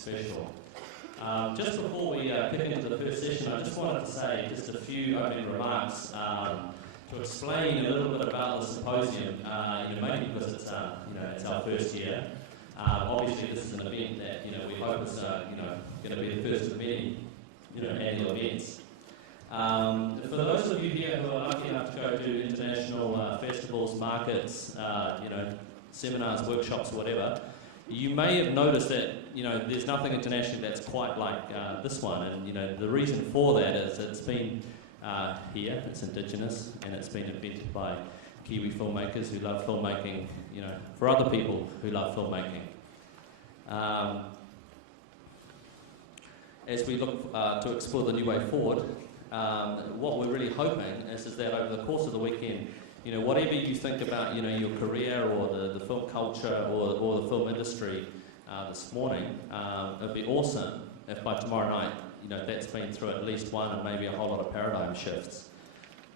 special. Just before we kick into the first session, I just wanted to say just a few opening remarks to explain a little bit about the symposium, mainly because it's it's our first year. Obviously, this is an event that we hope is going to be the first of many annual events. For those of you here who are lucky enough to go to international festivals, markets, seminars, workshops, whatever, you may have noticed that there's nothing internationally that's quite like this one, and the reason for that is it's been here, it's indigenous, and it's been invented by Kiwi filmmakers who love filmmaking, for other people who love filmmaking. As we look to explore the new way forward, what we're really hoping is that over the course of the weekend, whatever you think about, your career or the film culture or the film industry this morning, it'd be awesome if by tomorrow night, that's been through at least one and maybe a whole lot of paradigm shifts.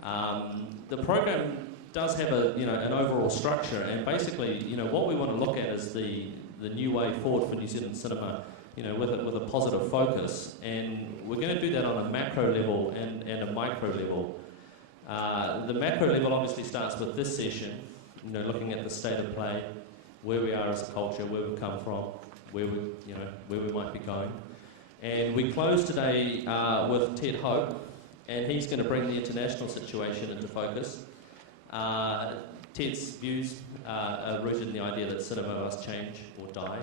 The program does have an overall structure, and basically, what we want to look at is the new way forward for New Zealand cinema, with a positive focus, and we're going to do that on a macro level and a micro level. The macro level obviously starts with this session, looking at the state of play, where we are as a culture, where we've come from, where we might be going. And we close today with Ted Hope, and he's going to bring the international situation into focus. Ted's views are rooted in the idea that cinema must change or die.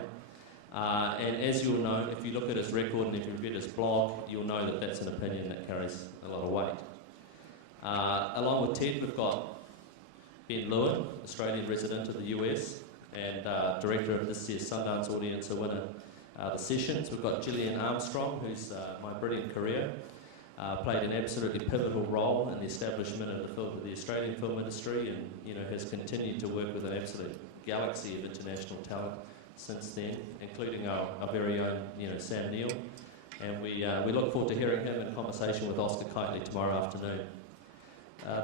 And as you'll know, if you look at his record and if you read his blog, you'll know that that's an opinion that carries a lot of weight. Along with Ted, we've got Ben Lewin, Australian resident of the US, and director of this year's Sundance Audience winner, The Sessions. We've got Gillian Armstrong, who's my brilliant career, played an absolutely pivotal role in the establishment of the Australian film industry, and has continued to work with an absolute galaxy of international talent since then, including our very own Sam Neill. And we look forward to hearing him in conversation with Oscar Kitely tomorrow afternoon.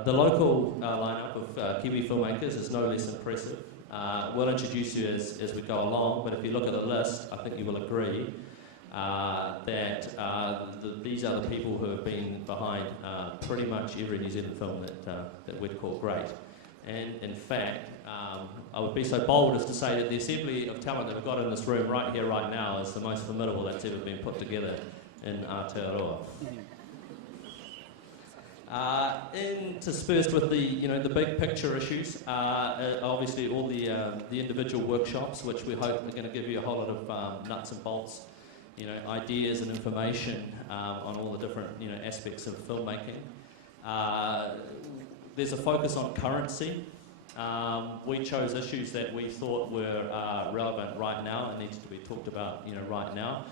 The local lineup of Kiwi filmmakers is no less impressive. We'll introduce you as we go along, but if you look at the list, I think you will agree that these are the people who have been behind pretty much every New Zealand film that we'd call great. And in fact, I would be so bold as to say that the assembly of talent that we've got in this room right here, right now, is the most formidable that's ever been put together in Aotearoa. Interspersed with the big picture issues, obviously all the individual workshops, which we hope are going to give you a whole lot of nuts and bolts, ideas and information on all the different aspects of filmmaking. There's a focus on currency. We chose issues that we thought were relevant right now and needed to be talked about right now.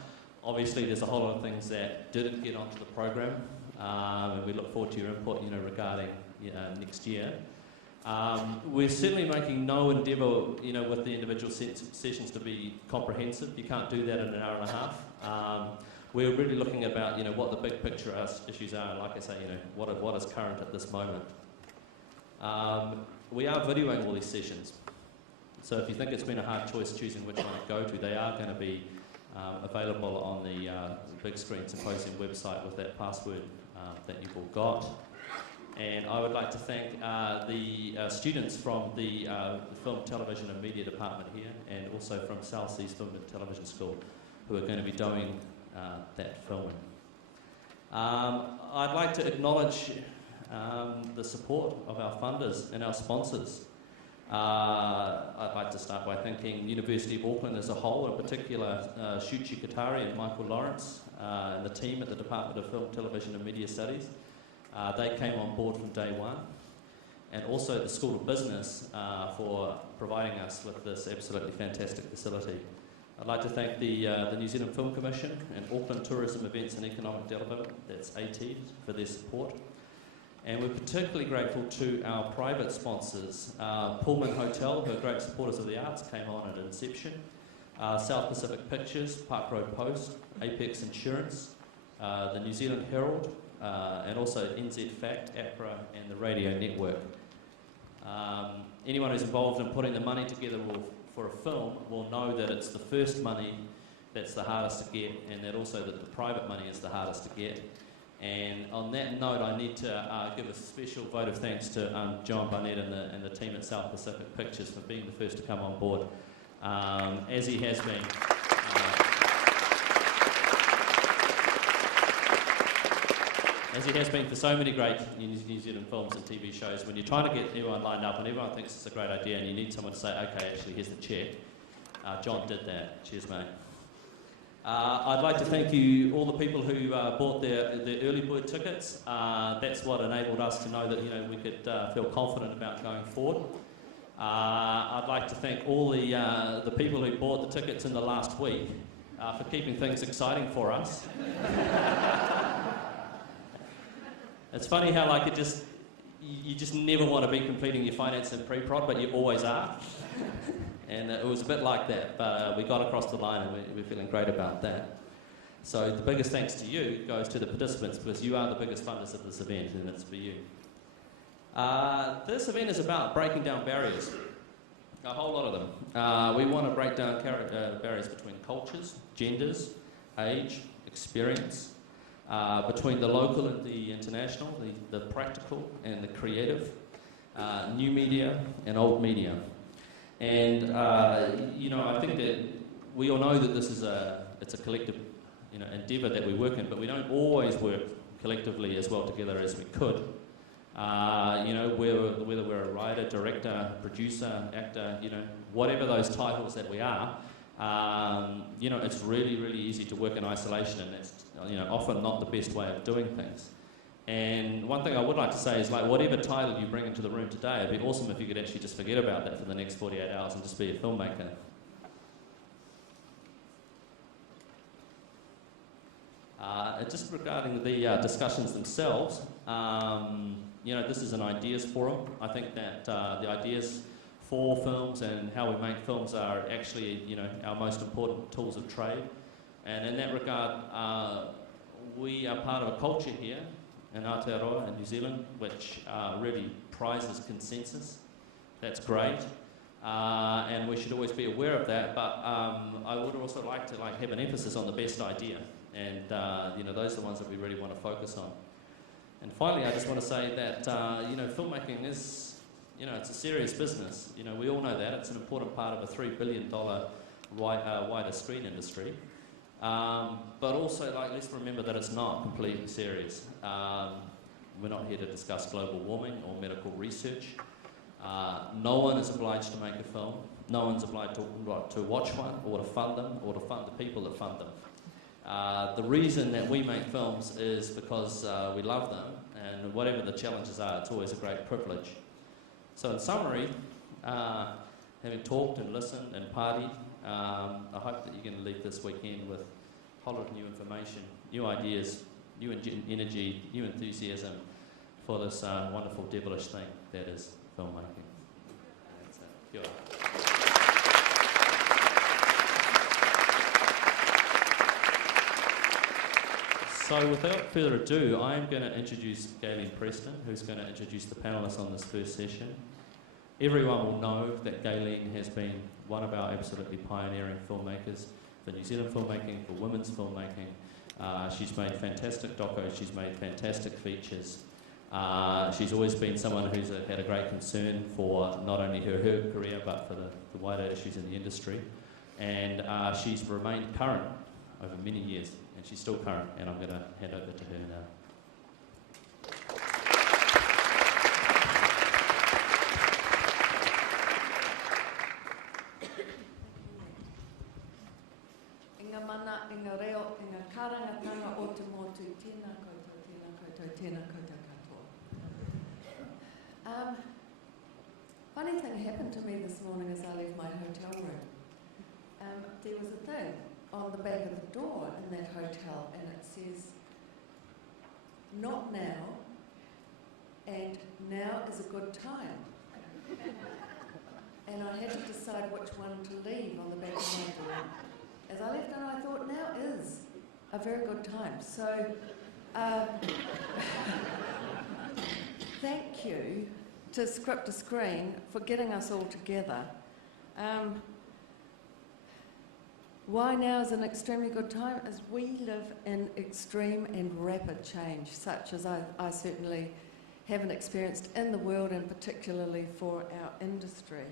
Obviously, there's a whole lot of things that didn't get onto the program. And we look forward to your input, regarding next year. We're certainly making no endeavour, with the individual sessions to be comprehensive. You can't do that in an hour and a half. We're really looking about, what the big picture issues are, and like I say, what is current at this moment. We are videoing all these sessions, so if you think it's been a hard choice choosing which one to go to, they are going to be available on the Big Screen Symposium website with that password that you've all got. And I would like to thank the students from the Film, Television and Media Department here, and also from Sarkies Film and Television School, who are going to be doing that filming. I'd like to acknowledge the support of our funders and our sponsors. I'd like to start by thanking University of Auckland as a whole, in particular Shuchi Katari and Michael Lawrence, and the team at the Department of Film, Television and Media Studies. They came on board from day one. And also the School of Business for providing us with this absolutely fantastic facility. I'd like to thank the New Zealand Film Commission and Auckland Tourism Events and Economic Development, that's AT, for their support. And we're particularly grateful to our private sponsors. Pullman Hotel, who are great supporters of the arts, came on at inception. South Pacific Pictures, Park Road Post, Apex Insurance, the New Zealand Herald, and also NZ Fact, APRA, and the Radio Network. Anyone who's involved in putting the money together for a film will know that it's the first money that's the hardest to get, and that also that the private money is the hardest to get. And on that note, I need to give a special vote of thanks to John Barnett and the team at South Pacific Pictures for being the first to come on board, as he has been. As he has been for so many great New Zealand films and TV shows. When you're trying to get everyone lined up and everyone thinks it's a great idea and you need someone to say, okay, actually, here's the check, John did that. Cheers, mate. I'd like to thank you, all the people who bought their early bird tickets. That's what enabled us to know that we could feel confident about going forward. I'd like to thank all the people who bought the tickets in the last week for keeping things exciting for us. It's funny how you just never want to be completing your finance and pre-prod, but you always are. And it was a bit like that, but we got across the line and we're feeling great about that. So the biggest thanks to you goes to the participants, because you are the biggest funders of this event, and it's for you. This event is about breaking down barriers, a whole lot of them. We want to break down barriers between cultures, genders, age, experience, between the local and the international, the practical and the creative, new media and old media. And I think that we all know that this is it's a collective endeavour that we work in, but we don't always work collectively as well together as we could. Whether we're a writer, director, producer, actor, whatever those titles that we are, it's really, really easy to work in isolation, and that's often not the best way of doing things. And one thing I would like to say is, whatever title you bring into the room today, it'd be awesome if you could actually just forget about that for the next 48 hours and just be a filmmaker. Just regarding the discussions themselves, this is an ideas forum. I think that the ideas for films and how we make films are actually, our most important tools of trade. And in that regard, we are part of a culture here in Aotearoa in New Zealand, which really prizes consensus. That's great, and we should always be aware of that. But I would also like to have an emphasis on the best idea, and those are the ones that we really want to focus on. And finally, I just want to say that filmmaking is, it's a serious business. We all know that it's an important part of a $3 billion wider screen industry. But also, let's remember that it's not completely serious. We're not here to discuss global warming or medical research. No one is obliged to make a film. No one's obliged to watch one, or to fund them, or to fund the people that fund them. The reason that we make films is because we love them, and whatever the challenges are, it's always a great privilege. So in summary, having talked and listened and partied, I hope that you're going to leave this weekend with a whole lot of new information, new ideas, new energy, new enthusiasm for this wonderful, devilish thing that is filmmaking. That's it. Kia ora. So without further ado, I'm going to introduce Gaylene Preston, who's going to introduce the panellists on this first session. Everyone will know that Gaylene has been one of our absolutely pioneering filmmakers for New Zealand filmmaking, for women's filmmaking. She's made fantastic docos, she's made fantastic features. She's always been someone who's had a great concern for not only her career, but for the wider issues in the industry. And she's remained current over many years, and she's still current, and I'm going to hand over to her now. Funny thing happened to me this morning as I left my hotel room. There was a thing on the back of the door in that hotel, and it says, "Not now," and "Now is a good time." And I had to decide which one to leave on the back of my door. As I left, and I thought, now is a very good time. So, thank you to Script to Screen for getting us all together. Why now is an extremely good time is we live in extreme and rapid change, such as I certainly haven't experienced in the world, and particularly for our industry.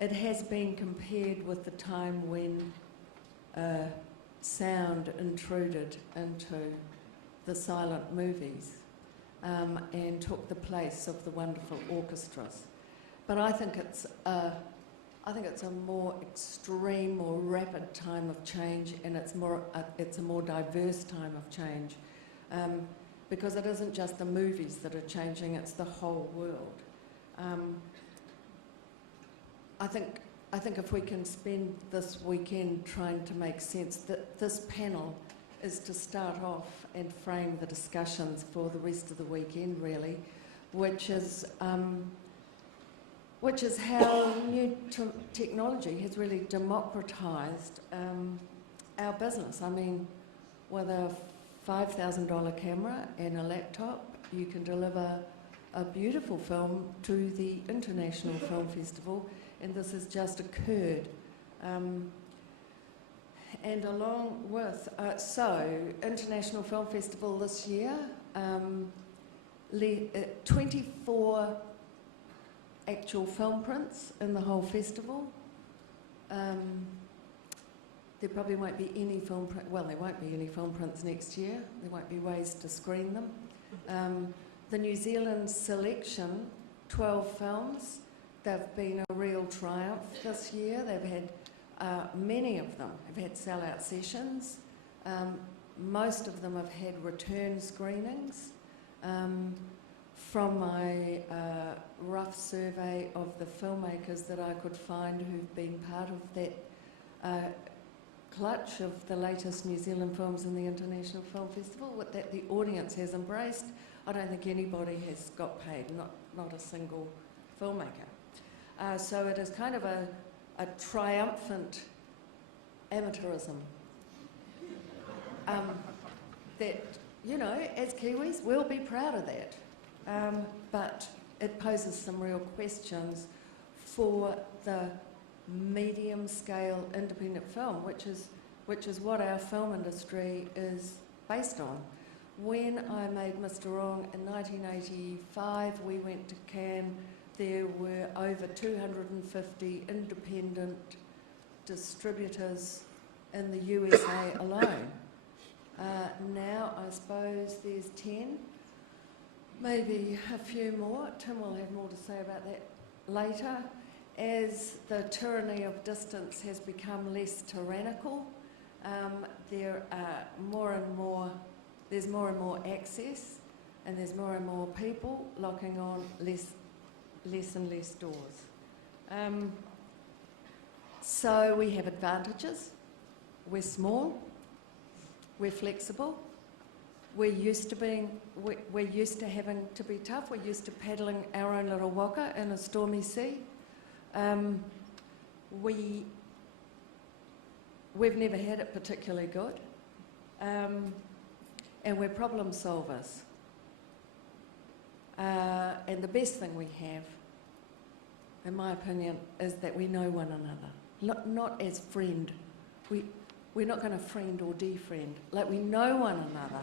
It has been compared with the time when sound intruded into the silent movies and took the place of the wonderful orchestras. But I think it's a more extreme, more rapid time of change, and it's a more diverse time of change, because it isn't just the movies that are changing; it's the whole world. I think if we can spend this weekend trying to make sense, that this panel is to start off and frame the discussions for the rest of the weekend, really, which is how new technology has really democratised our business. I mean, with a $5,000 camera and a laptop, you can deliver a beautiful film to the International Film Festival, and this has just occurred. And along with, International Film Festival this year, 24 actual film prints in the whole festival. There probably won't be any film print. Well, there won't be any film prints next year. There won't be ways to screen them. The New Zealand selection, 12 films. They've been a real triumph this year. They've had many of them have had sellout sessions. Most of them have had return screenings. From my rough survey of the filmmakers that I could find who've been part of that clutch of the latest New Zealand films in the International Film Festival, that the audience has embraced, I don't think anybody has got paid, not a single filmmaker. So it is kind of a triumphant amateurism that, you know, as Kiwis, we'll be proud of that. But it poses some real questions for the medium-scale independent film, which is what our film industry is based on. When I made Mr. Wrong in 1985, we went to Cannes. There were over 250 independent distributors in the USA alone. Now I suppose there's 10, maybe a few more. Tim will have more to say about that later. As the tyranny of distance has become less tyrannical, there are there's more and more access, and there's more and more people locking on less and less doors. So we have advantages. We're small, we're flexible, we're used to having to be tough, we're used to paddling our own little waka in a stormy sea. We've never had it particularly good, and we're problem solvers. And the best thing we have, in my opinion, is that we know one another, not as friend. We're not going to friend or defriend. Like, we know one another.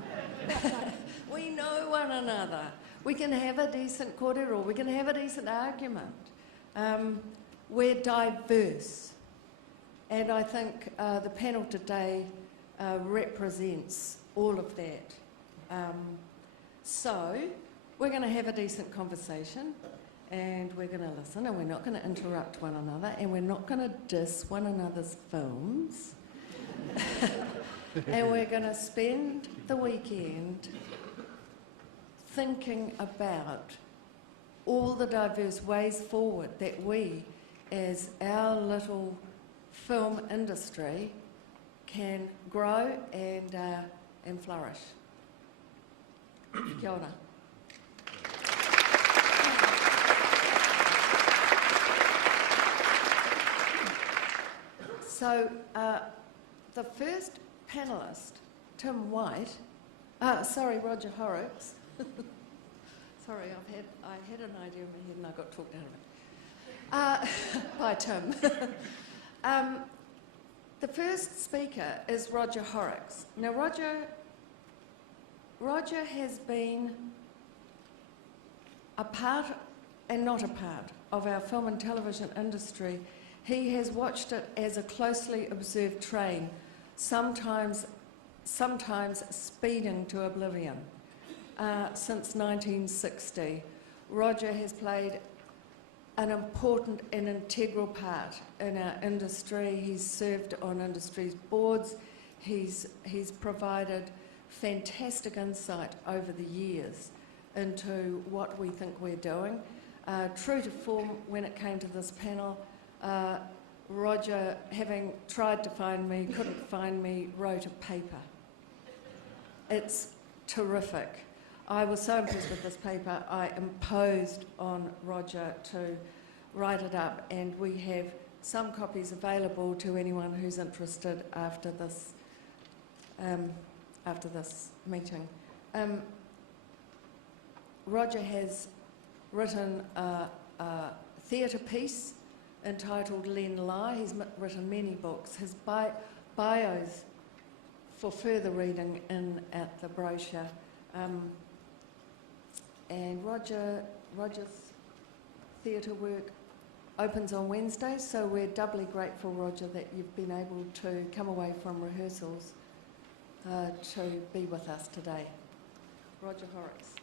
We know one another. We can have a decent kōrero, we can have a decent argument. We're diverse. And I think the panel today represents all of that. So we're going to have a decent conversation, and we're going to listen, and we're not going to interrupt one another, and we're not going to diss one another's films. And we're going to spend the weekend thinking about all the diverse ways forward that we, as our little film industry, can grow and flourish. Kia ora. So the first panellist, Tim White, Roger Horrocks. Sorry, I had an idea in my head and I got talked out of it. By Tim. The first speaker is Roger Horrocks. Now, Roger has been a part and not a part of our film and television industry. He has watched it as a closely observed train, sometimes speeding to oblivion. Since 1960, Roger has played an important and integral part in our industry. He's served on industry's boards. He's provided fantastic insight over the years into what we think we're doing. True to form, when it came to this panel, Roger, having tried to find me, couldn't find me, wrote a paper. It's terrific. I was so impressed with this paper, I imposed on Roger to write it up, and we have some copies available to anyone who's interested after this meeting. Roger has written a theatre piece entitled Len Lai. He's written many books. His bios for further reading at the brochure. And Roger's theatre work opens on Wednesday, so we're doubly grateful, Roger, that you've been able to come away from rehearsals to be with us today. Roger Horrocks.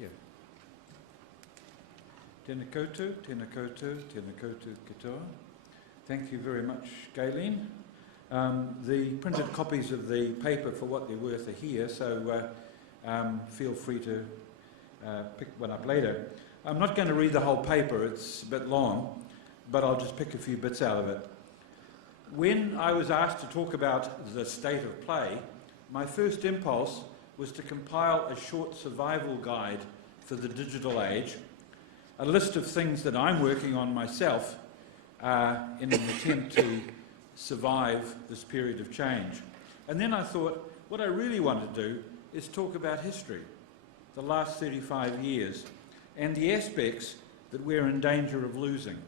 Yeah. Tēnā koutou, tēnā koutou, tēnā koutou katoa. Thank you very much, Gaylene. The printed copies of the paper, for what they're worth, are here, so feel free to pick one up later. I'm not going to read the whole paper, it's a bit long, but I'll just pick a few bits out of it. When I was asked to talk about the state of play, my first impulse was to compile a short survival guide for the digital age, a list of things that I'm working on myself in an attempt to survive this period of change. And then I thought, what I really want to do is talk about history, the last 35 years, and the aspects that we're in danger of losing.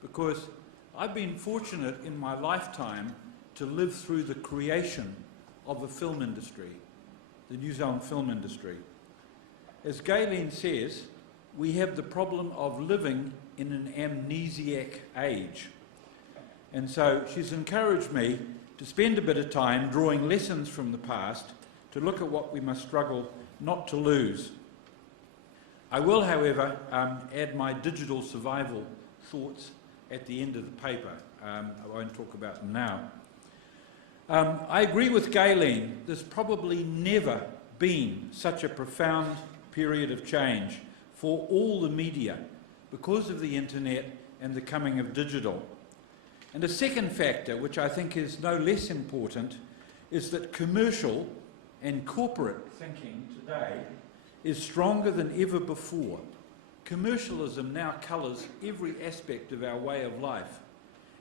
Because I've been fortunate in my lifetime to live through the creation of a film industry, the New Zealand film industry. As Gaylene says, we have the problem of living in an amnesiac age. And so she's encouraged me to spend a bit of time drawing lessons from the past to look at what we must struggle not to lose. I will, however, add my digital survival thoughts at the end of the paper. I won't talk about them now. I agree with Gaylene. There's probably never been such a profound period of change for all the media because of the internet and the coming of digital. And a second factor, which I think is no less important, is that commercial and corporate thinking today is stronger than ever before. Commercialism now colours every aspect of our way of life,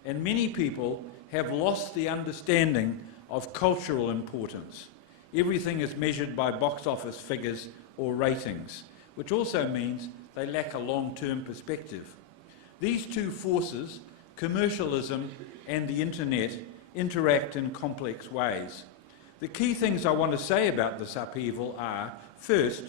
and many people have lost the understanding of cultural importance. Everything is measured by box office figures or ratings, which also means they lack a long-term perspective. These two forces, commercialism and the internet, interact in complex ways. The key things I want to say about this upheaval are, first,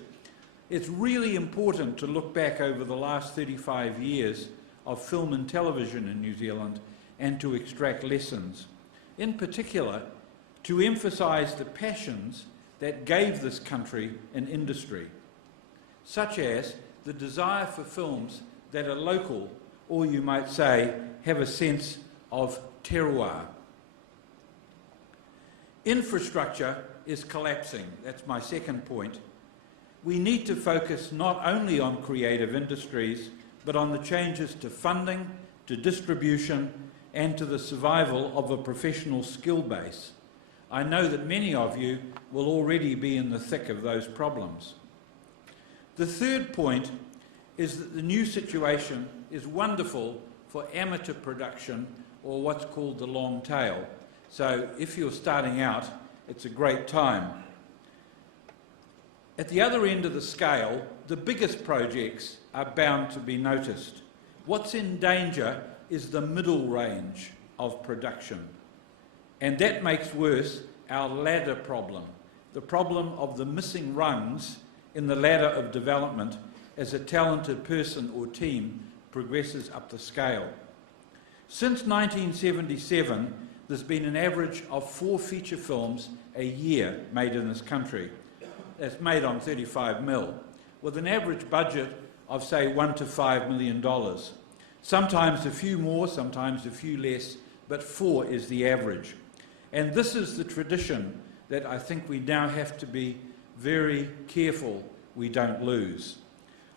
it's really important to look back over the last 35 years of film and television in New Zealand and to extract lessons. In particular, to emphasise the passions that gave this country an industry, such as the desire for films that are local, or you might say, have a sense of terroir. Infrastructure is collapsing. That's my second point. We need to focus not only on creative industries, but on the changes to funding, to distribution, and to the survival of a professional skill base. I know that many of you will already be in the thick of those problems. The third point is that the new situation is wonderful for amateur production, or what's called the long tail. So if you're starting out, it's a great time. At the other end of the scale, the biggest projects are bound to be noticed. What's in danger is the middle range of production. And that makes worse our ladder problem, the problem of the missing rungs in the ladder of development as a talented person or team progresses up the scale. Since 1977, there's been an average of 4 feature films a year made in this country. That's made on 35 mil, with an average budget of, say, $1 to $5 million. Sometimes a few more, sometimes a few less, but 4 is the average. And this is the tradition that I think we now have to be very careful we don't lose.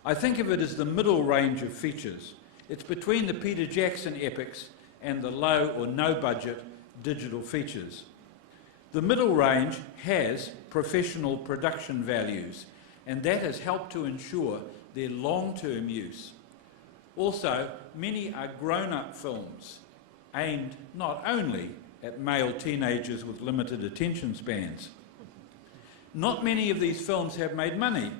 I think of it as the middle range of features. It's between the Peter Jackson epics and the low or no budget digital features. The middle range has professional production values, and that has helped to ensure their long-term use. Also, many are grown-up films aimed not only at male teenagers with limited attention spans. Not many of these films have made money,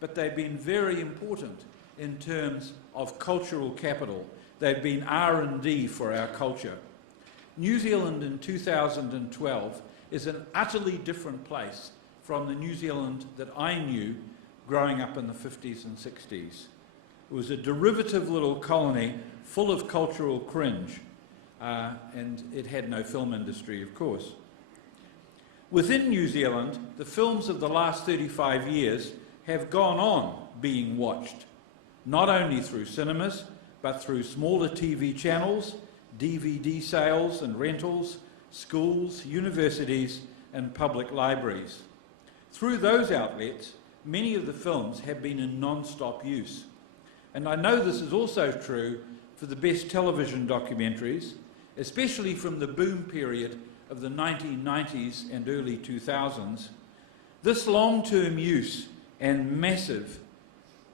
but they've been very important in terms of cultural capital. They've been R&D for our culture. New Zealand in 2012 is an utterly different place from the New Zealand that I knew growing up in the 50s and 60s. It was a derivative little colony full of cultural cringe, and it had no film industry, of course. Within New Zealand, the films of the last 35 years have gone on being watched, not only through cinemas, but through smaller TV channels, DVD sales and rentals, schools, universities, and public libraries. Through those outlets, many of the films have been in non-stop use. And I know this is also true for the best television documentaries, especially from the boom period of the 1990s and early 2000s. This long-term use and massive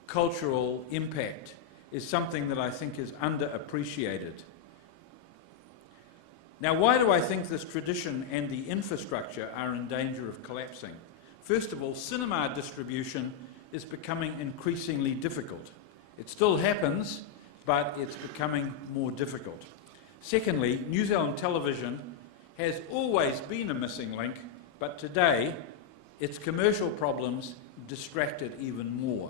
cultural impact is something that I think is underappreciated. Now, why do I think this tradition and the infrastructure are in danger of collapsing? First of all, cinema distribution is becoming increasingly difficult. It still happens, but it's becoming more difficult. Secondly, New Zealand television has always been a missing link, but today its commercial problems distract it even more.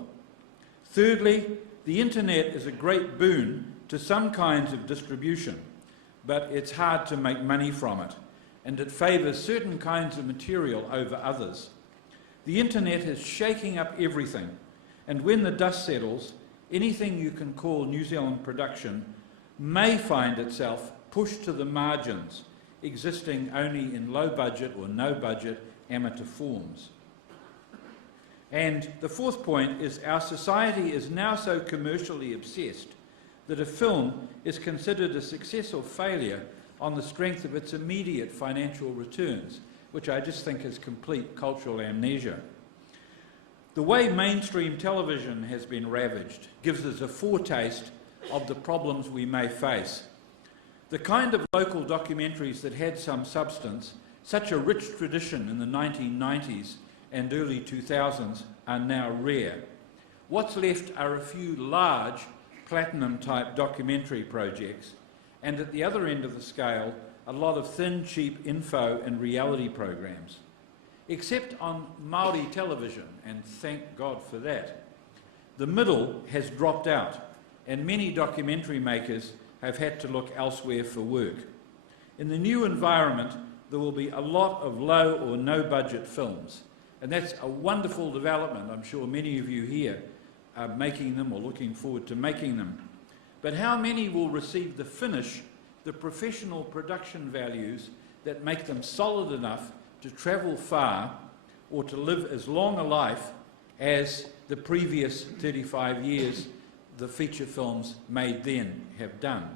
Thirdly, the internet is a great boon to some kinds of distribution, but it's hard to make money from it, and it favours certain kinds of material over others. The internet is shaking up everything, and when the dust settles, anything you can call New Zealand production may find itself pushed to the margins, existing only in low-budget or no-budget amateur forms. And the fourth point is our society is now so commercially obsessed that a film is considered a success or failure on the strength of its immediate financial returns, which I just think is complete cultural amnesia. The way mainstream television has been ravaged gives us a foretaste of the problems we may face. The kind of local documentaries that had some substance, such a rich tradition in the 1990s and early 2000s, are now rare. What's left are a few large platinum-type documentary projects, and at the other end of the scale, a lot of thin, cheap info and reality programs. Except on Māori television, and thank God for that. The middle has dropped out, and many documentary makers have had to look elsewhere for work. In the new environment, there will be a lot of low or no budget films, and that's a wonderful development. I'm sure many of you here are making them or looking forward to making them. But how many will receive the finish, the professional production values that make them solid enough to travel far or to live as long a life as the previous 35 years the feature films made then have done?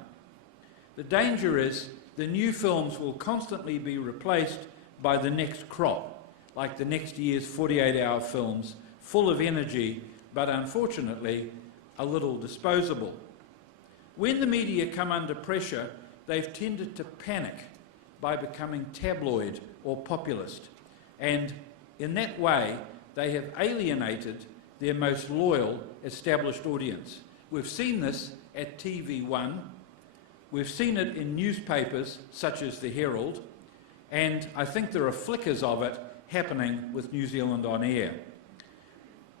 The danger is the new films will constantly be replaced by the next crop, like the next year's 48-hour films, full of energy, but unfortunately a little disposable. When the media come under pressure, they've tended to panic by becoming tabloid or populist, and in that way they have alienated their most loyal established audience. We've seen this at TV1, we've seen it in newspapers such as the Herald, and I think there are flickers of it happening with New Zealand On Air.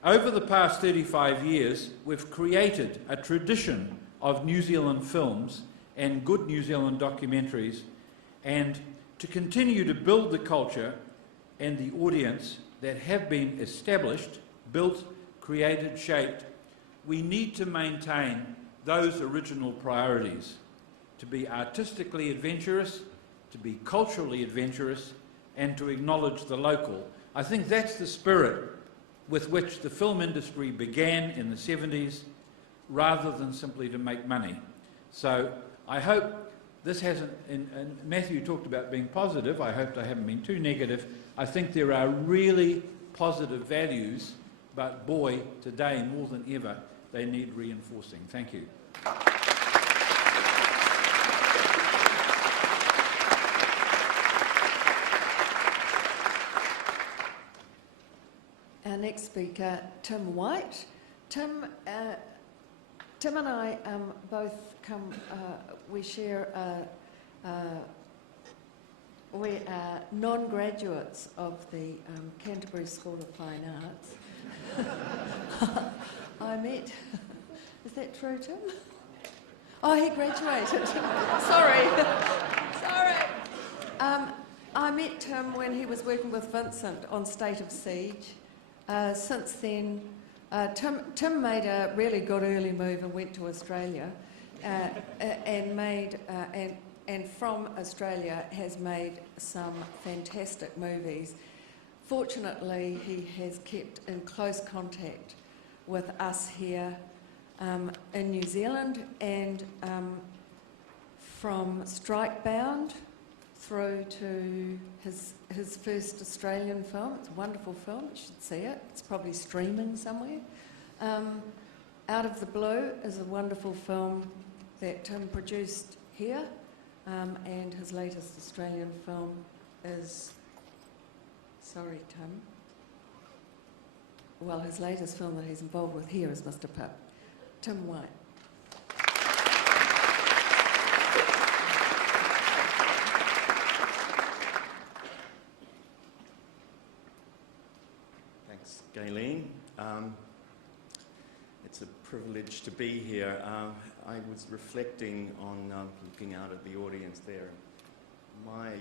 Over the past 35 years, we've created a tradition of New Zealand films and good New Zealand documentaries, and to continue to build the culture and the audience that have been established, built, created, shaped, we need to maintain those original priorities: to be artistically adventurous, to be culturally adventurous, and to acknowledge the local. I think that's the spirit with which the film industry began in the 70s, rather than simply to make money. So I hope this hasn't, and Matthew talked about being positive, I hope I haven't been too negative. I think there are really positive values, but boy, today more than ever, they need reinforcing. Thank you. Our next speaker, Tim White. Tim and I both come, we share, we are non-graduates of the Canterbury School of Fine Arts. I met, is that true, Tim? Oh, he graduated. Sorry. I met Tim when he was working with Vincent on State of Siege. Since then, Tim made a really good early move and went to Australia, and from Australia has made some fantastic movies. Fortunately, he has kept in close contact with us here in New Zealand, and from Strikebound through to his first Australian film. It's a wonderful film, you should see it. It's probably streaming somewhere. Out of the Blue is a wonderful film that Tim produced here, and his latest Australian film is, sorry Tim, well, his latest film that he's involved with here is Mr. Pip. Tim White. Gaylene. It's a privilege to be here. I was reflecting on looking out at the audience there. My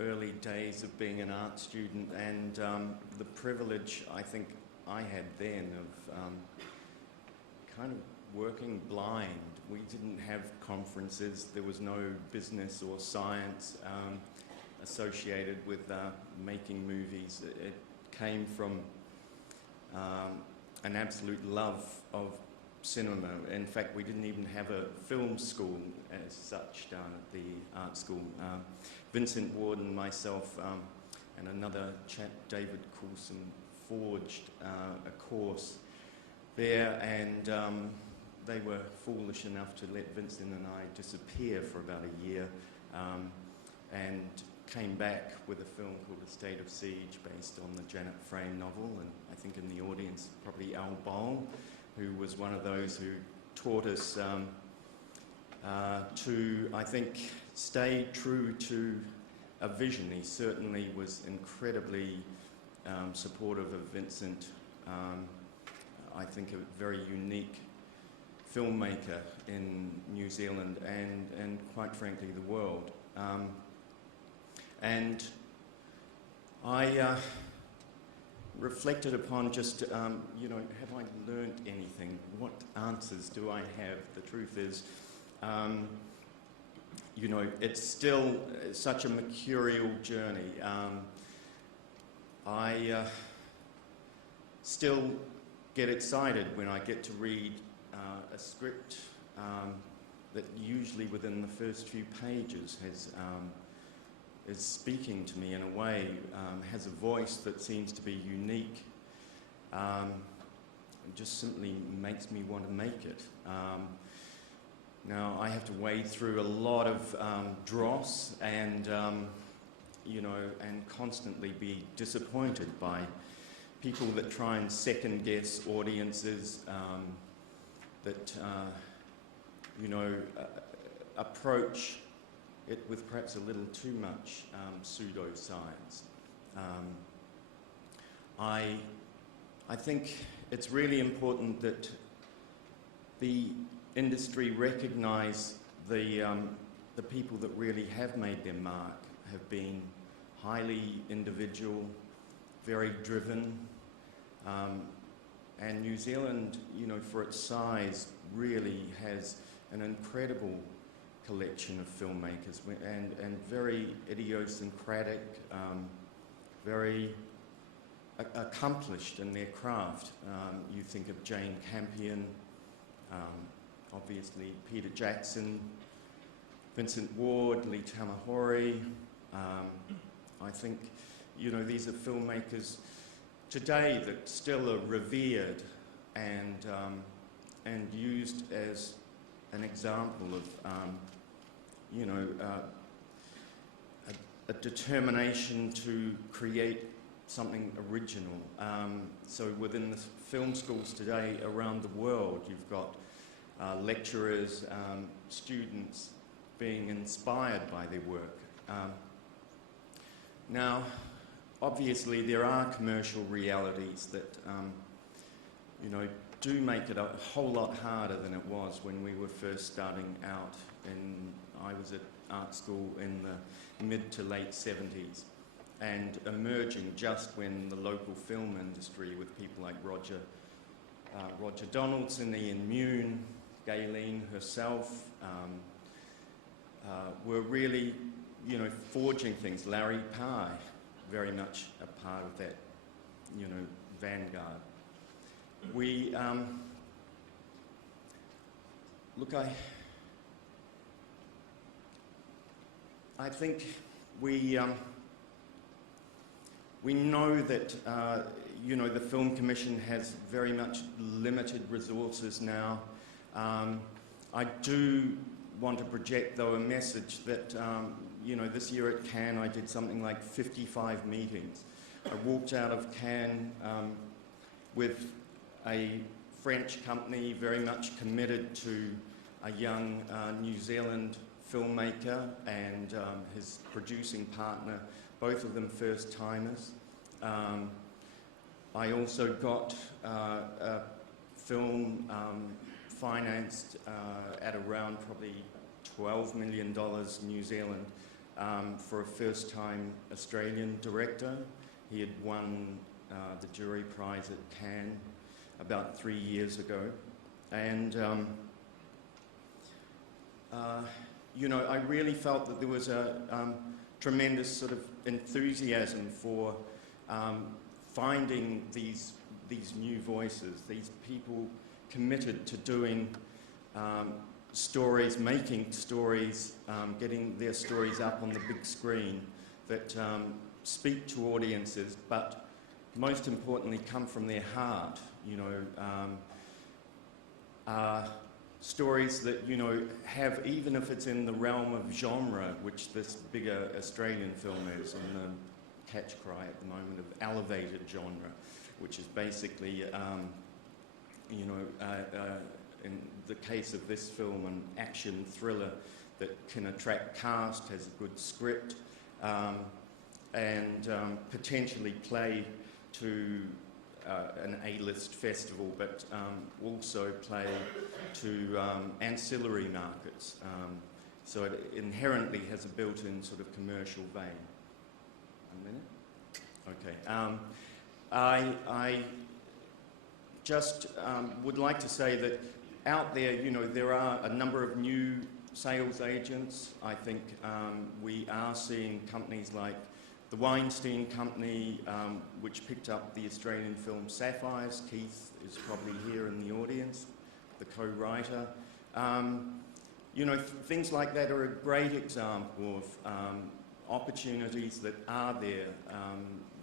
early days of being an art student, and the privilege I think I had then of kind of working blind. We didn't have conferences, there was no business or science associated with making movies. It came from an absolute love of cinema. In fact, we didn't even have a film school as such down at the art school. Vincent Ward and myself and another chap, David Coulson, forged a course there, and they were foolish enough to let Vincent and I disappear for about a year, and came back with a film called A State of Siege, based on the Janet Frame novel, and I think in the audience probably Al Boll, who was one of those who taught us to, I think, stay true to a vision. He certainly was incredibly supportive of Vincent. I think a very unique filmmaker in New Zealand and quite frankly the world. And I reflected upon just, you know, have I learnt anything? What answers do I have? The truth is, you know, it's still such a mercurial journey. I still get excited when I get to read a script that usually within the first few pages is speaking to me in a way, has a voice that seems to be unique, it just simply makes me want to make it. Now I have to wade through a lot of dross and, you know, and constantly be disappointed by people that try and second guess audiences, that approach it with perhaps a little too much pseudoscience. I think it's really important that the industry recognise the people that really have made their mark have been highly individual, very driven, and New Zealand, for its size, really has an incredible collection of filmmakers and very idiosyncratic, very accomplished in their craft. You think of Jane Campion, obviously Peter Jackson, Vincent Ward, Lee Tamahori. I think, these are filmmakers today that still are revered and used as an example of, a determination to create something original. So within the film schools today around the world, you've got lecturers, students being inspired by their work. Now, obviously there are commercial realities that, do make it a whole lot harder than it was when we were first starting out. I was at art school in the mid to late 70s and emerging just when the local film industry with people like Roger Donaldson, Ian Mune, Gaylene herself, were really, forging things. Larry Parr, very much a part of that, vanguard. We, look, I think we know that, the Film Commission has very much limited resources now. I do want to project, though, a message that, this year at Cannes I did something like 55 meetings. I walked out of Cannes with a French company very much committed to a young New Zealand filmmaker and his producing partner, both of them first-timers. I also got a film financed at around probably $12 million New Zealand for a first-time Australian director. He had won the jury prize at Cannes about 3 years ago. And, I really felt that there was a tremendous sort of enthusiasm for finding these new voices, these people committed to doing stories, making stories, getting their stories up on the big screen that speak to audiences, but most importantly come from their heart. Stories that, have, even if it's in the realm of genre, which this bigger Australian film is, and the catch cry at the moment of elevated genre, which is basically, in the case of this film, an action thriller that can attract cast, has a good script, and potentially play to an A-list festival, but also play to ancillary markets. So it inherently has a built-in sort of commercial vein. A minute? Okay. I just would like to say that out there, there are a number of new sales agents. I think we are seeing companies like the Weinstein Company, which picked up the Australian film Sapphires. Keith is probably here in the audience, the co-writer. Things like that are a great example of opportunities that are there.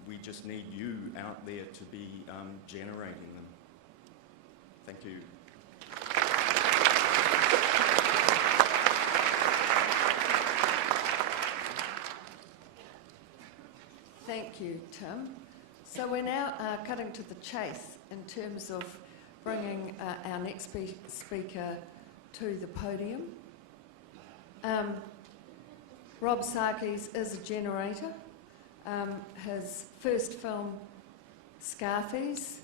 We just need you out there to be generating them. Thank you. Thank you, Tim. So we're now cutting to the chase in terms of bringing our next speaker to the podium. Rob Sarkies is a generator. His first film, Sarkies,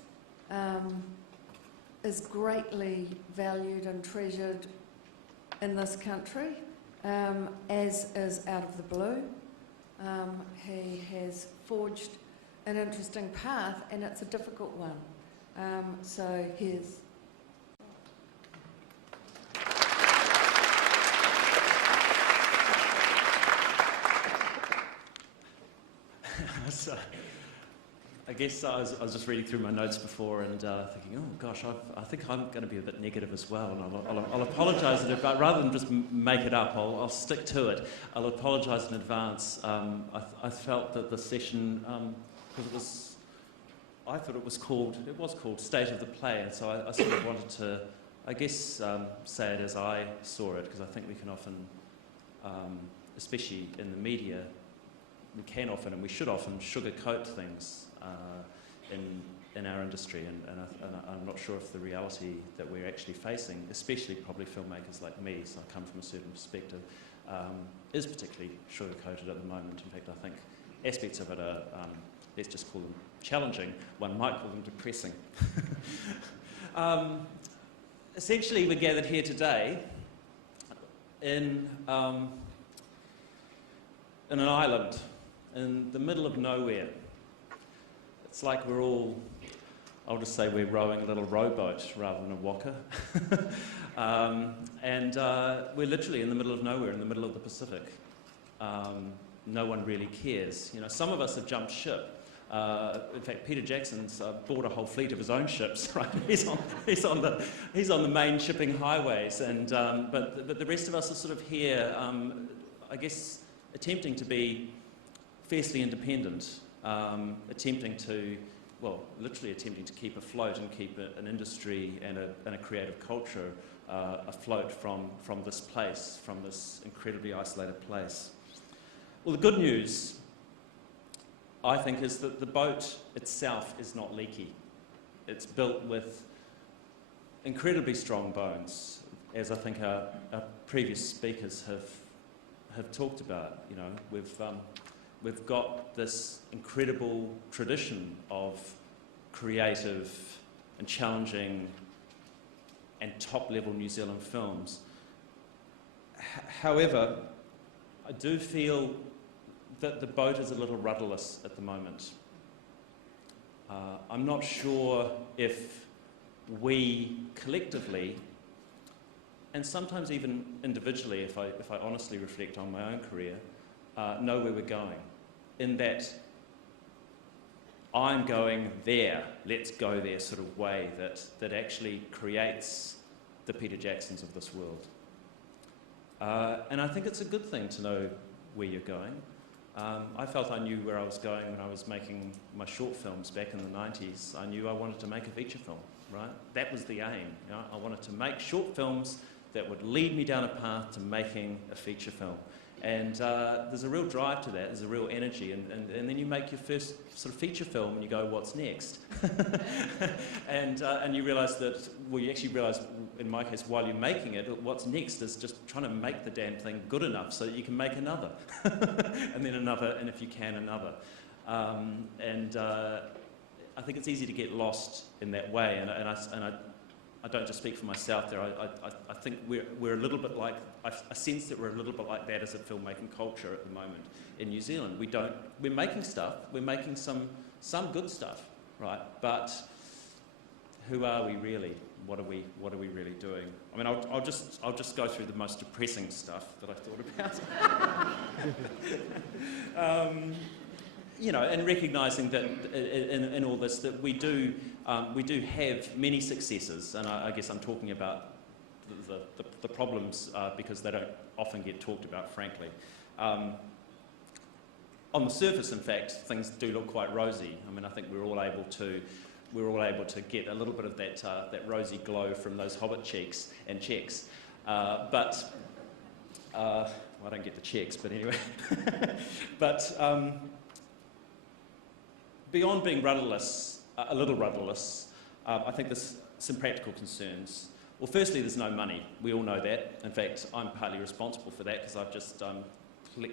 is greatly valued and treasured in this country, as is Out of the Blue. He has forged an interesting path, and it's a difficult one. So here's... So, I guess I was just reading through my notes before and thinking, oh gosh, I think I'm going to be a bit negative as well, and I'll apologise in advance. Rather than just make it up, I'll stick to it. I'll apologise in advance. I felt that the session, because I thought it was called State of the Play, and so I sort of wanted to, I guess, say it as I saw it, because I think we can often, especially in the media, we can often and we should often sugarcoat things in our industry, and I'm not sure if the reality that we're actually facing, especially probably filmmakers like me, so I come from a certain perspective, is particularly sugarcoated at the moment. In fact, I think aspects of it are, let's just call them challenging. One might call them depressing. Essentially, we're gathered here today in an island in the middle of nowhere. It's like we're all, I'll just say we're rowing a little rowboat rather than a waka. And we're literally in the middle of nowhere, in the middle of the Pacific. No one really cares. You know, some of us have jumped ship. In fact, Peter Jackson's bought a whole fleet of his own ships. Right, he's on the main shipping highways, and but the rest of us are sort of here, I guess, attempting to be fiercely independent, attempting to keep afloat and keep an industry and a creative culture afloat from this place, from this incredibly isolated place. Well, the good news, I think, is that the boat itself is not leaky. It's built with incredibly strong bones, as I think our previous speakers have talked about. You know, we've got this incredible tradition of creative and challenging and top-level New Zealand films. However, I do feel that the boat is a little rudderless at the moment. I'm not sure if we collectively, and sometimes even individually, if I honestly reflect on my own career, know where we're going. In that I'm going there, let's go there sort of way that actually creates the Peter Jacksons of this world. And I think it's a good thing to know where you're going. I felt I knew where I was going when I was making my short films back in the 90s. I knew I wanted to make a feature film, right? That was the aim. You know? I wanted to make short films that would lead me down a path to making a feature film. And there's a real drive to that, there's a real energy, and then you make your first sort of feature film and you go, what's next? and you realise that, well, you actually realise, in my case, while you're making it, what's next is just trying to make the damn thing good enough so that you can make another, and then another, and if you can, another. I think it's easy to get lost in that way, and I don't just speak for myself there. I think we're a little bit like, I sense that we're a little bit like that as a filmmaking culture at the moment in New Zealand. We're making stuff, we're making some good stuff, right? But who are we really? What are we really doing? I mean, I'll just go through the most depressing stuff that I thought about. You know, and recognising that in all this that we do have many successes, and I guess I'm talking about the problems because they don't often get talked about, frankly. On the surface, in fact, things do look quite rosy. I mean, I think we're all able to get a little bit of that rosy glow from those hobbit cheeks and checks, but I don't get the checks, but anyway, but. beyond being rudderless, a little rudderless, I think there's some practical concerns. Well, firstly, there's no money. We all know that. In fact, I'm partly responsible for that because I've just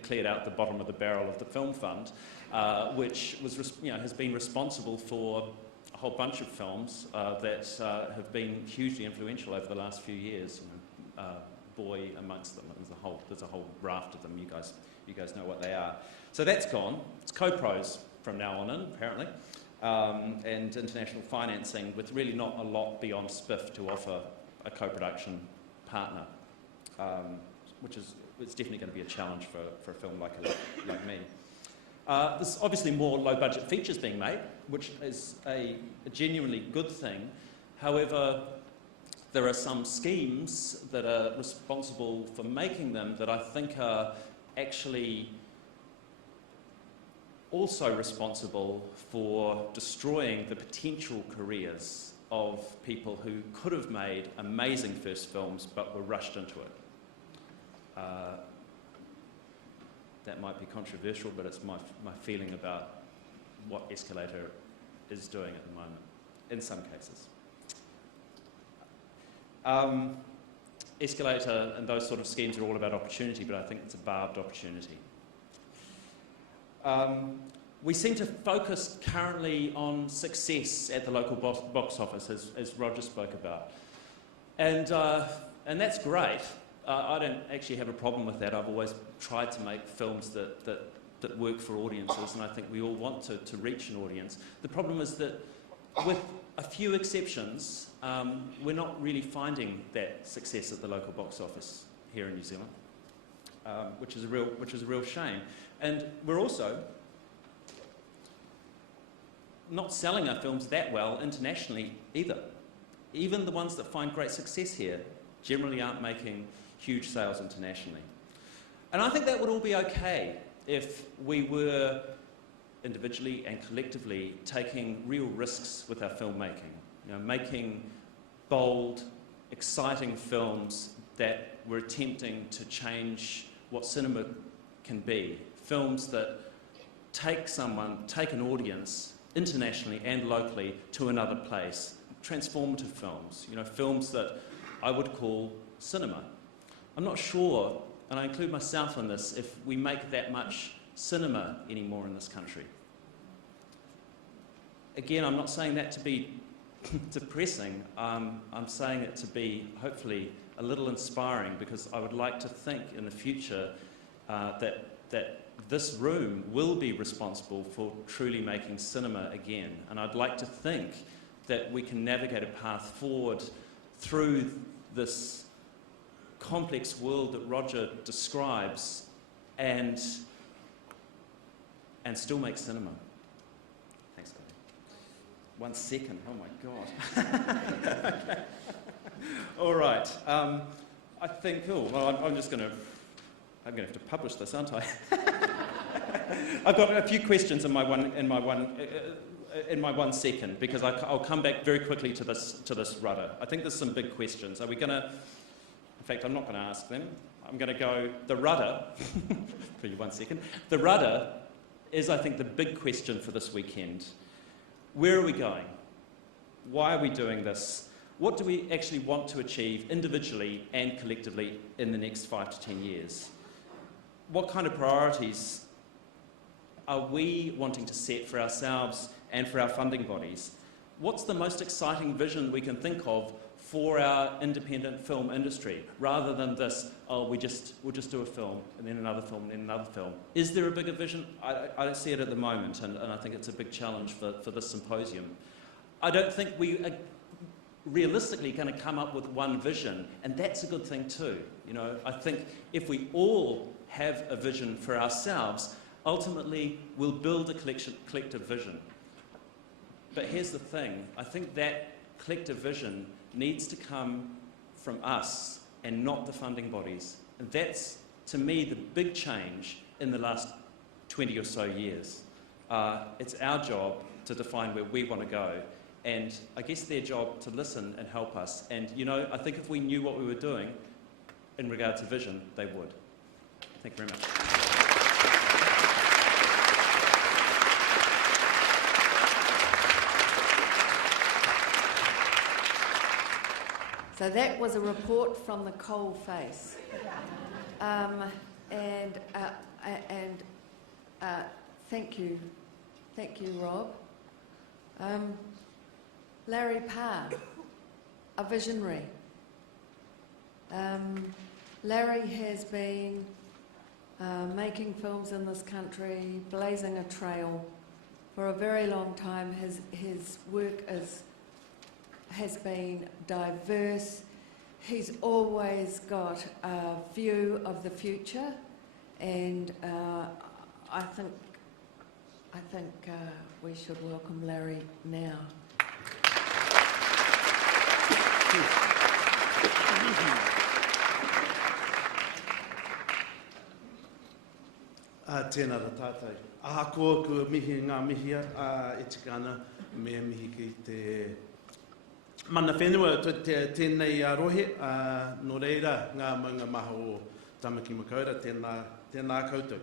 cleared out the bottom of the barrel of the film fund, which was, has been responsible for a whole bunch of films that have been hugely influential over the last few years. Boy amongst them. There's a whole raft of them. You guys know what they are. So that's gone. It's co-pros from now on in, apparently, and international financing with really not a lot beyond spiff to offer a co-production partner, which is definitely going to be a challenge for a film like me. There's obviously more low-budget features being made, which is a genuinely good thing. However, there are some schemes that are responsible for making them that I think are actually also responsible for destroying the potential careers of people who could have made amazing first films but were rushed into it. That might be controversial, but it's my feeling about what Escalator is doing at the moment, in some cases. Escalator and those sort of schemes are all about opportunity, but I think it's a barbed opportunity. We seem to focus currently on success at the local box office, as Roger spoke about. And that's great. I don't actually have a problem with that. I've always tried to make films that work for audiences, and I think we all want to reach an audience. The problem is that with a few exceptions, we're not really finding that success at the local box office here in New Zealand, which is a real shame. And we're also not selling our films that well internationally either. Even the ones that find great success here generally aren't making huge sales internationally. And I think that would all be okay if we were individually and collectively taking real risks with our filmmaking, making bold, exciting films that were attempting to change what cinema can be. Films that take an audience internationally and locally to another place. Transformative films, films that I would call cinema. I'm not sure, and I include myself in this, if we make that much cinema anymore in this country. Again, I'm not saying that to be depressing. I'm saying it to be, hopefully, a little inspiring, because I would like to think in the future that this room will be responsible for truly making cinema again. And I'd like to think that we can navigate a path forward through this complex world that Roger describes and still make cinema. Thanks, Gaylene. 1 second. Oh my God. Okay. All right. I think. Oh, well, I'm going to have to publish this, aren't I? I've got a few questions in my 1 second, because I'll come back very quickly to this rudder. I think there's some big questions. Are we going to? In fact, I'm not going to ask them. I'm going to go the rudder. For you 1 second. The rudder is, I think, the big question for this weekend. Where are we going? Why are we doing this? What do we actually want to achieve individually and collectively in the next 5 to 10 years? What kind of priorities are we wanting to set for ourselves and for our funding bodies? What's the most exciting vision we can think of for our independent film industry, rather than this, we'll just do a film, and then another film, and then another film? Is there a bigger vision? I don't see it at the moment, and I think it's a big challenge for this symposium. I don't think we are realistically going to come up with one vision, and that's a good thing too. I think if we all have a vision for ourselves, ultimately we'll build a collective vision. But here's the thing, I think that collective vision needs to come from us and not the funding bodies. And that's, to me, the big change in the last 20 or so years. It's our job to define where we want to go, and I guess their job to listen and help us. And, I think if we knew what we were doing in regard to vision, they would. Thank you very much. So that was a report from the coal face. Thank you, Rob. Larry Parr, a visionary. Larry has been making films in this country, blazing a trail for a very long time. His work has been diverse. He's always got a view of the future, and I think we should welcome Larry now. Tēnā ra tātou. Aha koa kua mihi ngā mihia e tikana me mihi ki te mana whenua tēnei rohe no reira ngā maunga maha o Tamaki Makaurau, tēnā koutou.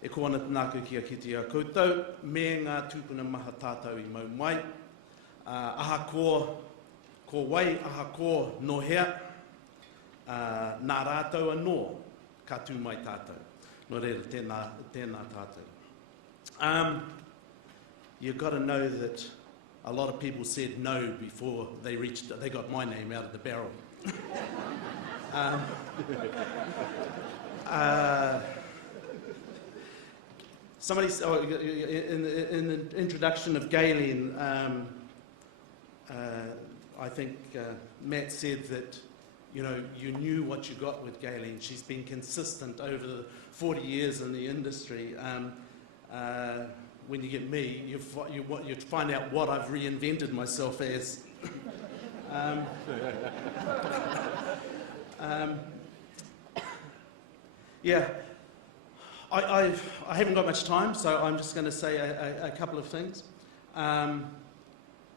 E koana nāku kia kiti a koutou me ngā tūpuna maha tātou I mau mai. Aha ko wai, aha ko no hea, nā rātou anō. Ka tū mai tātou. No reira, tēnā tātou. You've got to know that a lot of people said no before they got my name out of the barrel. Somebody, in the introduction of Gaylene, I think Matt said that you knew what you got with Gaylene. She's been consistent over the 40 years in the industry. When you get me, you find out what I've reinvented myself as. Yeah, I haven't got much time, so I'm just going to say a couple of things.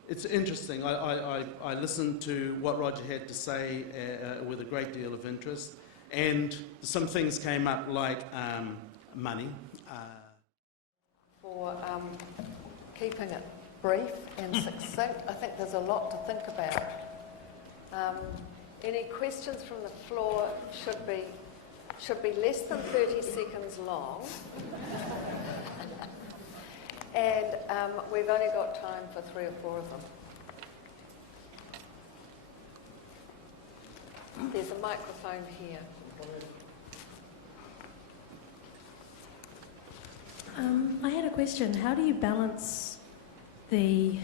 It's interesting. I listened to what Roger had to say with a great deal of interest, and some things came up like money. For keeping it brief and succinct, I think there's a lot to think about. Any questions from the floor should be less than 30 seconds long. And we've only got time for 3 or 4 of them. There's a microphone here. I had a question. How do you balance the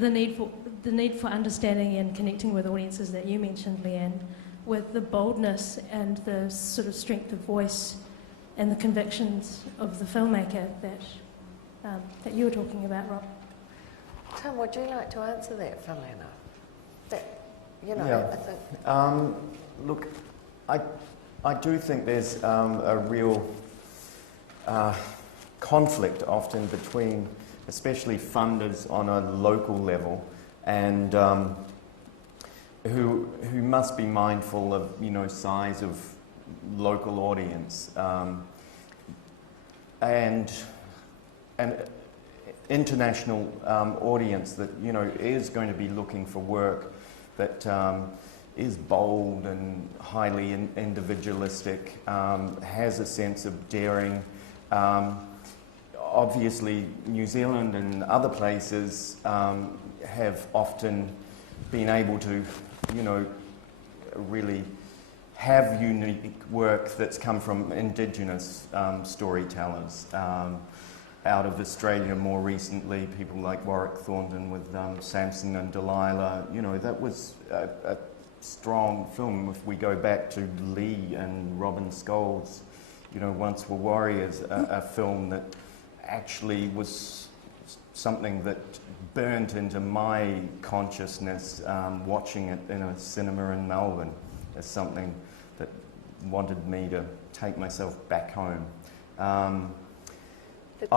need for understanding and connecting with audiences that you mentioned, Leanne, with the boldness and the sort of strength of voice and the convictions of the filmmaker that you were talking about, Rob? Tim, would you like to answer that, funnily enough? Yeah. I think... Look, I do think there's a real conflict often between, especially funders on a local level, and who must be mindful of size of local audience, and an international audience that is going to be looking for work that is bold and highly individualistic, has a sense of daring. Obviously, New Zealand and other places have often been able to, really have unique work that's come from Indigenous storytellers. Out of Australia more recently, people like Warwick Thornton with Samson and Delilah, that was a strong film. If we go back to Lee and Robin Scholl's, Once Were Warriors, a film that actually was something that burnt into my consciousness watching it in a cinema in Melbourne as something that wanted me to take myself back home. The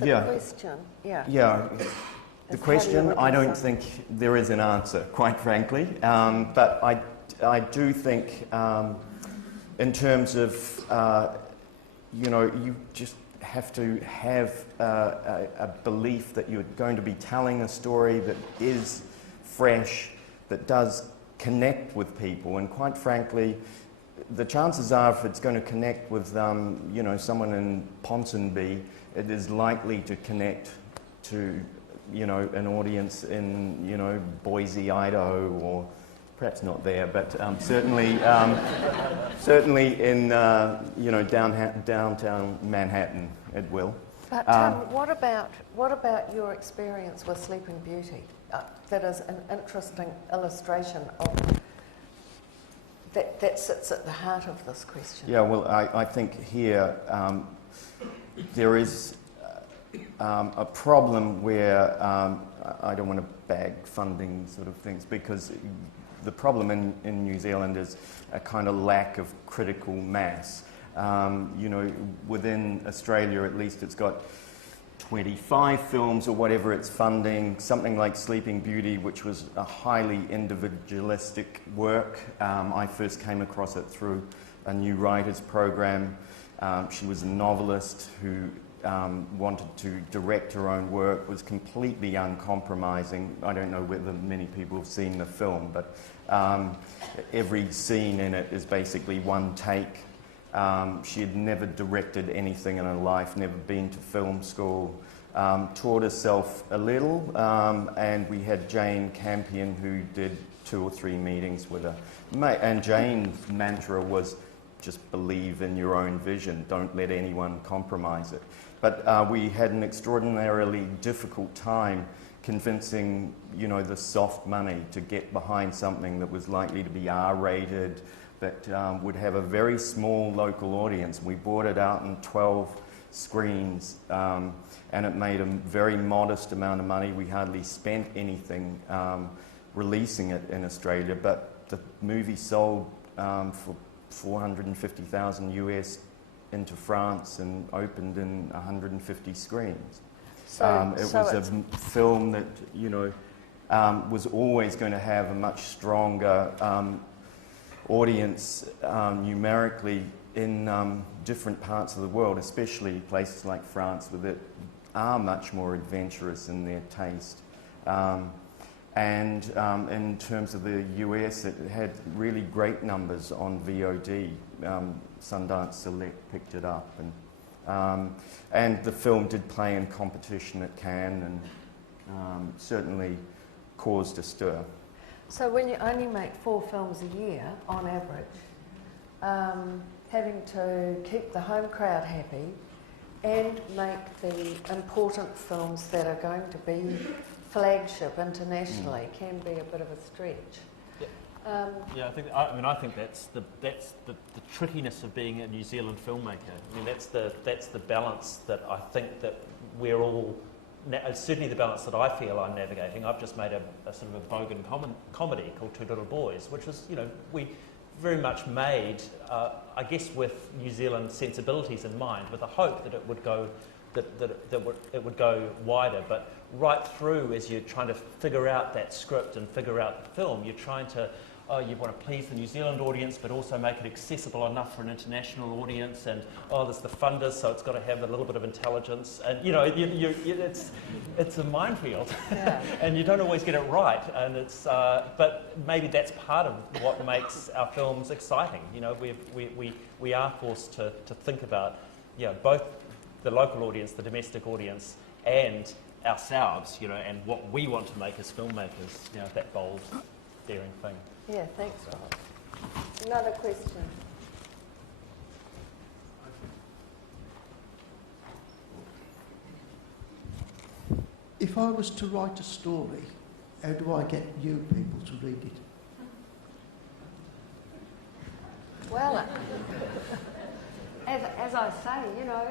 question, yeah. Yeah. The question, I don't think there is an answer, quite frankly. But I do think, in terms of, have to have a belief that you're going to be telling a story that is fresh, that does connect with people. And quite frankly, the chances are if it's going to connect with you know, someone in Ponsonby, it is likely to connect to, you know, an audience in, you know, Boise, Idaho, or perhaps not there, but certainly certainly in you know, downtown Manhattan, it will. But Tim, what about your experience with Sleeping Beauty? That is an interesting illustration of that sits at the heart of this question. Yeah, well, I think here there is a problem where I don't want to bag funding sort of things, because the problem in New Zealand is a kind of lack of critical mass. You know, within Australia at least, it's got 25 films or whatever it's funding, something like Sleeping Beauty, which was a highly individualistic work. I first came across it through a new writers program. She was a novelist who wanted to direct her own work, was completely uncompromising. I don't know whether many people have seen the film, but every scene in it is basically one take. She had never directed anything in her life, never been to film school, taught herself a little, and we had Jane Campion, who did 2 or 3 meetings with her. And Jane's mantra was, just believe in your own vision, don't let anyone compromise it. But we had an extraordinarily difficult time convincing, you know, the soft money to get behind something that was likely to be R-rated, that would have a very small local audience. We brought it out in 12 screens, and it made a very modest amount of money. We hardly spent anything releasing it in Australia, but the movie sold for 450,000 US into France and opened in 150 screens. It was a film that, you know, was always going to have a much stronger audience numerically in different parts of the world, especially places like France, where that are much more adventurous in their taste. And in terms of the US, it had really great numbers on VOD. Sundance Select picked it up, and the film did play in competition at Cannes, and certainly caused a stir. So when you only make 4 films a year, on average, having to keep the home crowd happy and make the important films that are going to be flagship internationally can be a bit of a stretch. Yeah, I think that's the trickiness of being a New Zealand filmmaker. I mean, that's the balance that I think that we're all. Certainly the balance that I feel I'm navigating. I've just made a sort of a bogan comedy called Two Little Boys, which was, you know, we very much made, I guess, with New Zealand sensibilities in mind, with the hope that it would go, it would go wider. But right through, as you're trying to figure out that script and figure out the film, you're trying to, you want to please the New Zealand audience, but also make it accessible enough for an international audience. And there's the funders, so it's got to have a little bit of intelligence. And you know, it's a minefield, yeah. and you don't always get it right. And it's, but maybe that's part of what makes our films exciting. You know, we are forced to think about, both the local audience, the domestic audience, and ourselves. You know, and what we want to make as filmmakers. You know, that bold, daring thing. Yeah, thanks, Rob. Another question. If I was to write a story, how do I get you people to read it? Well, as I say, you know,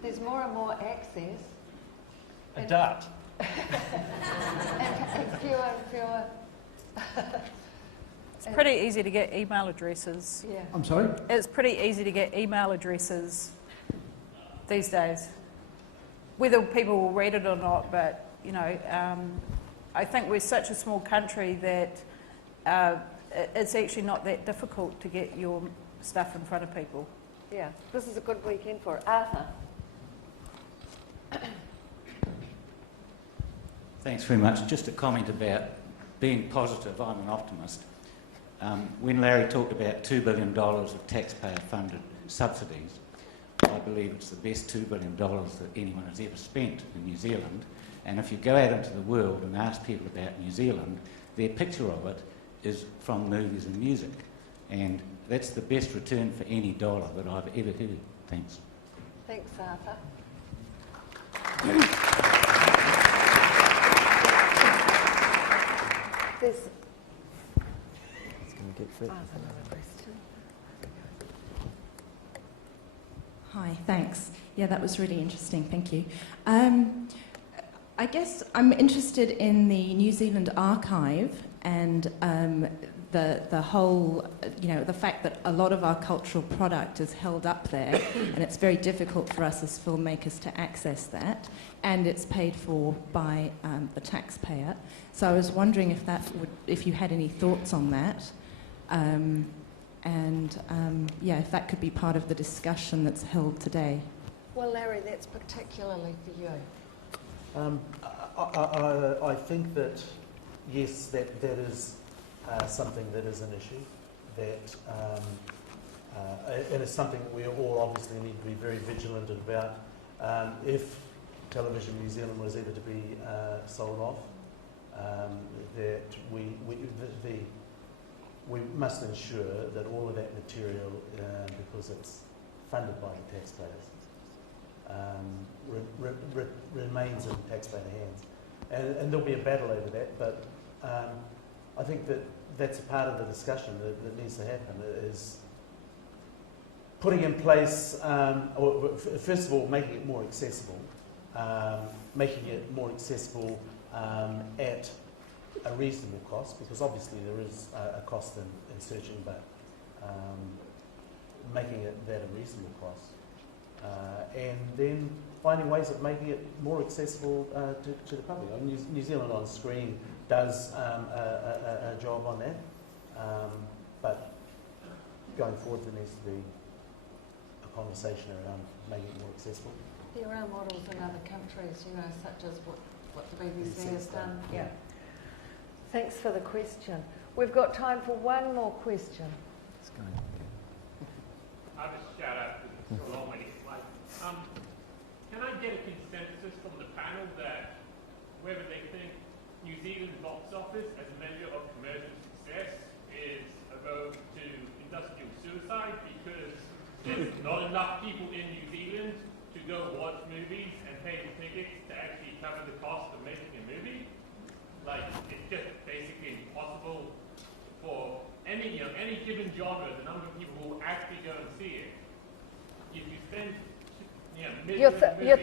there's more and more access. A dart. and fewer and fewer. It's pretty easy to get email addresses. Yeah. I'm sorry? It's pretty easy to get email addresses these days. Whether people will read it or not, but, you know, I think we're such a small country that it's actually not that difficult to get your stuff in front of people. Yeah, this is a good weekend for it. Arthur. Thanks very much. Just a comment about being positive. I'm an optimist. When Larry talked about $2 billion of taxpayer-funded subsidies, I believe it's the best $2 billion that anyone has ever spent in New Zealand. And if you go out into the world and ask people about New Zealand, their picture of it is from movies and music. And that's the best return for any dollar that I've ever heard. Thanks. Thanks, Arthur. There's another question. Hi, thanks. Yeah, that was really interesting. Thank you. I guess I'm interested in the New Zealand archive and the whole, the fact that a lot of our cultural product is held up there, and it's very difficult for us as filmmakers to access that, and it's paid for by the taxpayer. So I was wondering if you had any thoughts on that, if that could be part of the discussion that's held today. Well, Larry, that's particularly for you. I think that, yes, that is something that is an issue, and it's something we all obviously need to be very vigilant about. If Television New Zealand was ever to be sold off, that we must ensure that all of that material, because it's funded by the taxpayers, remains in taxpayer hands. And there'll be a battle over that, but I think that's a part of the discussion that needs to happen, is putting in place, first of all, making it more accessible, at a reasonable cost, because obviously there is a cost in searching, but making it that a reasonable cost. And then finding ways of making it more accessible to the public. New Zealand on Screen does a job on that, but going forward there needs to be a conversation around making it more accessible. There are models in other countries, such as what the BBC has done. Yeah. Thanks for the question. We've got time for one more question. I'll just shout out to the long way. Can I get a consensus from the panel that whether they think New Zealand's box office as a measure of commercial success is a road to industrial suicide, because there's not enough people in New Zealand to go watch movies and pay the tickets to actually cover the cost of making a movie? Like, it's just basically impossible for any given genre, the number of people who will actually go and see it. If you spend your 30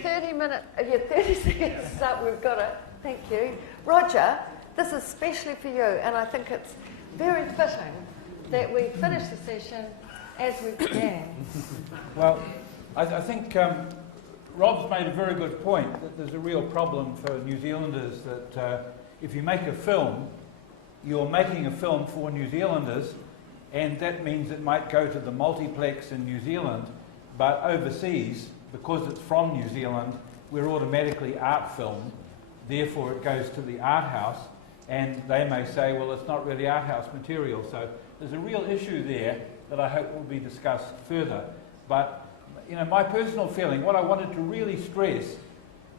seconds is up. We've got it. Thank you. Roger, this is especially for you, and I think it's very fitting that we finish the session as we began. Well, I think Rob's made a very good point, that there's a real problem for New Zealanders that if you make a film, you're making a film for New Zealanders, and that means it might go to the multiplex in New Zealand, but overseas, because it's from New Zealand, we're automatically art filmed, therefore it goes to the art house, and they may say, well, it's not really art house material. So there's a real issue there that I hope will be discussed further. But my personal feeling, what I wanted to really stress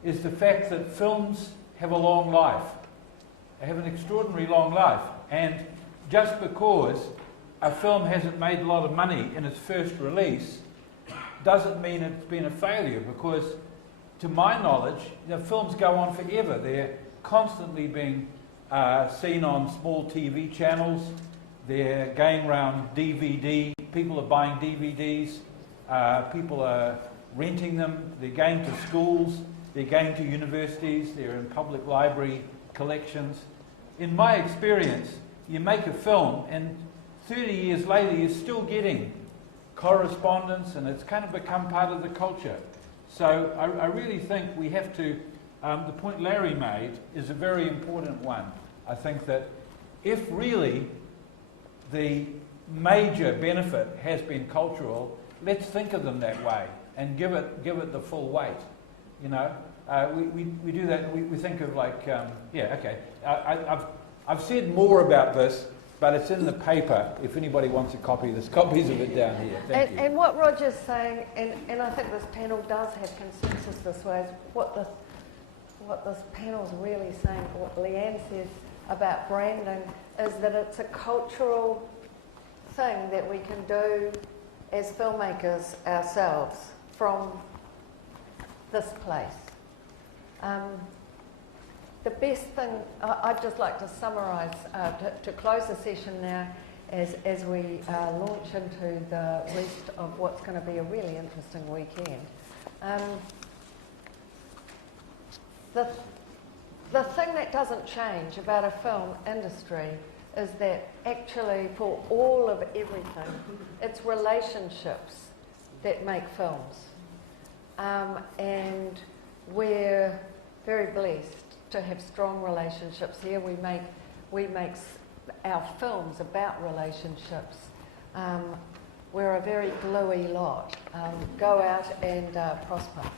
is the fact that films have a long life. They have an extraordinary long life. And just because a film hasn't made a lot of money in its first release doesn't mean it's been a failure, because to my knowledge, films go on forever. They're constantly being seen on small TV channels. They're going around DVD. People are buying DVDs. People are renting them. They're going to schools. They're going to universities. They're in public library collections. In my experience, you make a film and 30 years later you're still getting correspondence, and it's kind of become part of the culture. So I really think we have to, the point Larry made is a very important one. I think that if really the major benefit has been cultural, let's think of them that way and give it the full weight. you know. We do that, we think of like, yeah, okay. I've said more about this, but it's in the paper. If anybody wants a copy, there's copies of it down here. Thank you. And what Roger's saying, and I think this panel does have consensus this way, is what this panel's really saying, what Leanne says about branding, is that it's a cultural thing that we can do as filmmakers ourselves from this place. The best thing, I'd just like to summarise, to close the session now, as we launch into the rest of what's going to be a really interesting weekend. The thing that doesn't change about a film industry is that actually for all of everything, it's relationships that make films. And we're very blessed to have strong relationships here. We make our films about relationships. We're a very gluey lot. Go out and prosper.